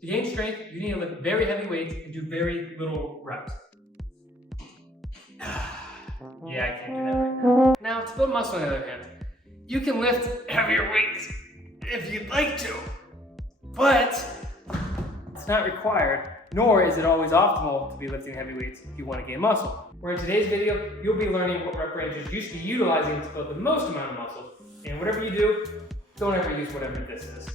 To gain strength, you need to lift very heavy weights and do very little reps. Yeah, I can't do that right now. Now, to build muscle on the other hand, you can lift heavier weights if you'd like to, but it's not required, nor is it always optimal to be lifting heavy weights if you want to gain muscle. Where in today's video, you'll be learning what rep ranges you should be utilizing to build the most amount of muscle. And whatever you do, don't ever use whatever this is.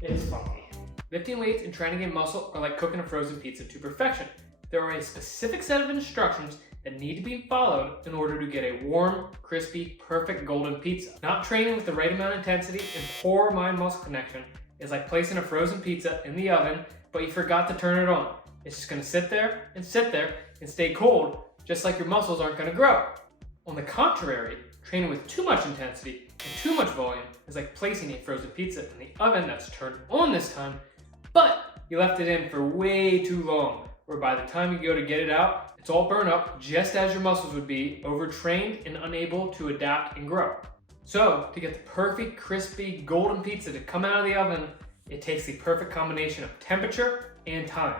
It's funky. Lifting weights and trying to gain muscle are like cooking a frozen pizza to perfection. There are a specific set of instructions that need to be followed in order to get a warm, crispy, perfect golden pizza. Not training with the right amount of intensity and poor mind-muscle connection is like placing a frozen pizza in the oven, but you forgot to turn it on. It's just gonna sit there and stay cold, just like your muscles aren't gonna grow. On the contrary, training with too much intensity and too much volume is like placing a frozen pizza in the oven that's turned on this time, but you left it in for way too long, where by the time you go to get it out, it's all burned up just as your muscles would be, overtrained and unable to adapt and grow. So, to get the perfect, crispy, golden pizza to come out of the oven, it takes the perfect combination of temperature and time.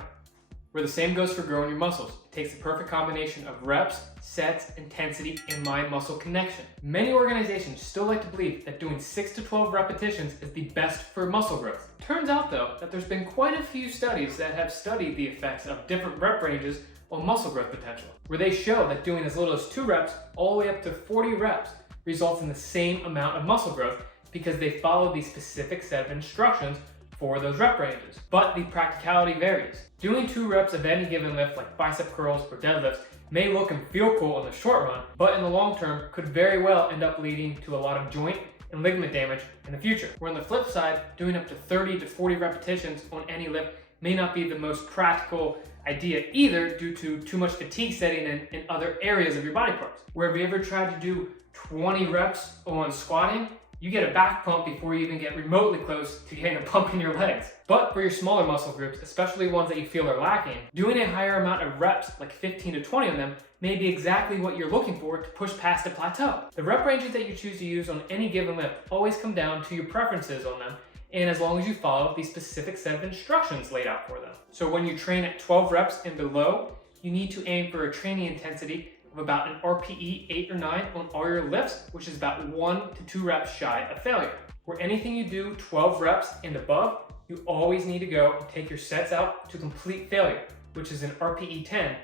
Where the same goes for growing your muscles. It takes the perfect combination of reps, sets, intensity, and mind-muscle connection. Many organizations still like to believe that doing 6 to 12 repetitions is the best for muscle growth. Turns out though, that there's been quite a few studies that have studied the effects of different rep ranges on muscle growth potential, where they show that doing as little as 2 reps all the way up to 40 reps results in the same amount of muscle growth because they follow the specific set of instructions for those rep ranges. But the practicality varies. Doing 2 reps of any given lift like bicep curls or deadlifts may look and feel cool in the short run, but in the long term could very well end up leading to a lot of joint and ligament damage in the future. Where on the flip side, doing up to 30 to 40 repetitions on any lift may not be the most practical idea either due to too much fatigue setting in other areas of your body parts. Where have you ever tried to do 20 reps on squatting? You get a back pump before you even get remotely close to getting a pump in your legs. But for your smaller muscle groups, especially ones that you feel are lacking, doing a higher amount of reps, like 15 to 20 of them, may be exactly what you're looking for to push past a plateau. The rep ranges that you choose to use on any given lift always come down to your preferences on them, and as long as you follow the specific set of instructions laid out for them. So when you train at 12 reps and below, you need to aim for a training intensity of about an RPE 8 or 9 on all your lifts, which is about 1 to 2 reps shy of failure. Where anything you do 12 reps and above, you always need to go and take your sets out to complete failure, which is an RPE 10,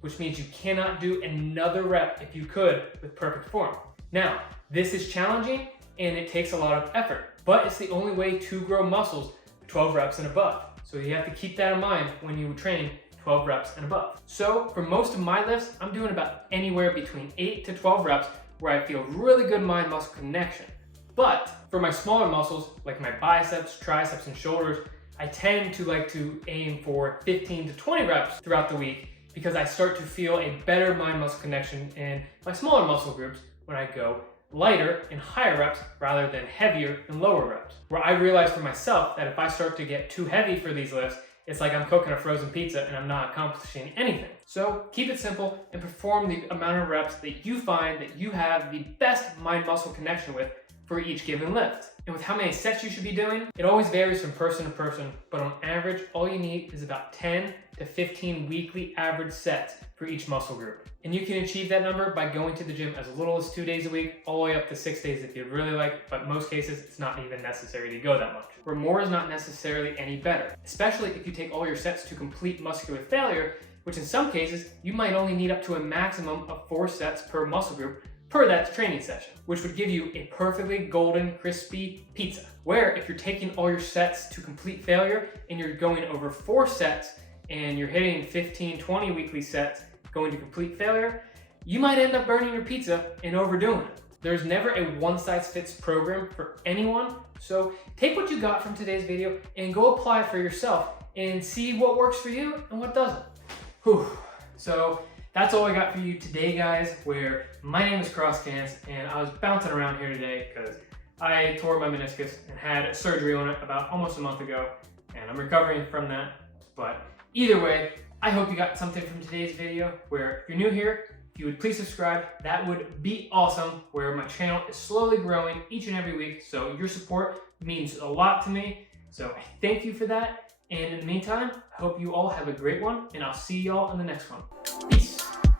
which means you cannot do another rep if you could with perfect form. Now, this is challenging and it takes a lot of effort, but it's the only way to grow muscles 12 reps and above. So you have to keep that in mind when you train 12 reps and above. So for most of my lifts, I'm doing about anywhere between 8 to 12 reps where I feel really good mind-muscle connection. But for my smaller muscles, like my biceps, triceps, and shoulders, I tend to like to aim for 15 to 20 reps throughout the week because I start to feel a better mind-muscle connection in my smaller muscle groups when I go lighter and higher reps rather than heavier and lower reps. Where I realize for myself that if I start to get too heavy for these lifts, it's like I'm cooking a frozen pizza and I'm not accomplishing anything. So keep it simple and perform the amount of reps that you find that you have the best mind-muscle connection with for each given lift. And with how many sets you should be doing, it always varies from person to person, but on average, all you need is about 10 to 15 weekly average sets for each muscle group. And you can achieve that number by going to the gym as little as 2 days a week, all the way up to 6 days if you'd really like, but most cases, it's not even necessary to go that much. Where more is not necessarily any better, especially if you take all your sets to complete muscular failure, which in some cases, you might only need up to a maximum of 4 sets per muscle group per that training session, which would give you a perfectly golden, crispy pizza. Where if you're taking all your sets to complete failure and you're going over 4 sets and you're hitting 15, 20 weekly sets going to complete failure, you might end up burning your pizza and overdoing it. There's never a one-size-fits program for anyone, so take what you got from today's video and go apply it for yourself and see what works for you and what doesn't. Whew. So that's all I got for you today, guys, where my name is CrossCans and I was bouncing around here today because I tore my meniscus and had surgery on it about almost a month ago, and I'm recovering from that. But either way, I hope you got something from today's video, where if you're new here, if you would please subscribe, that would be awesome, where my channel is slowly growing each and every week, so your support means a lot to me. So I thank you for that. And in the meantime, I hope you all have a great one, and I'll see y'all in the next one. Peace.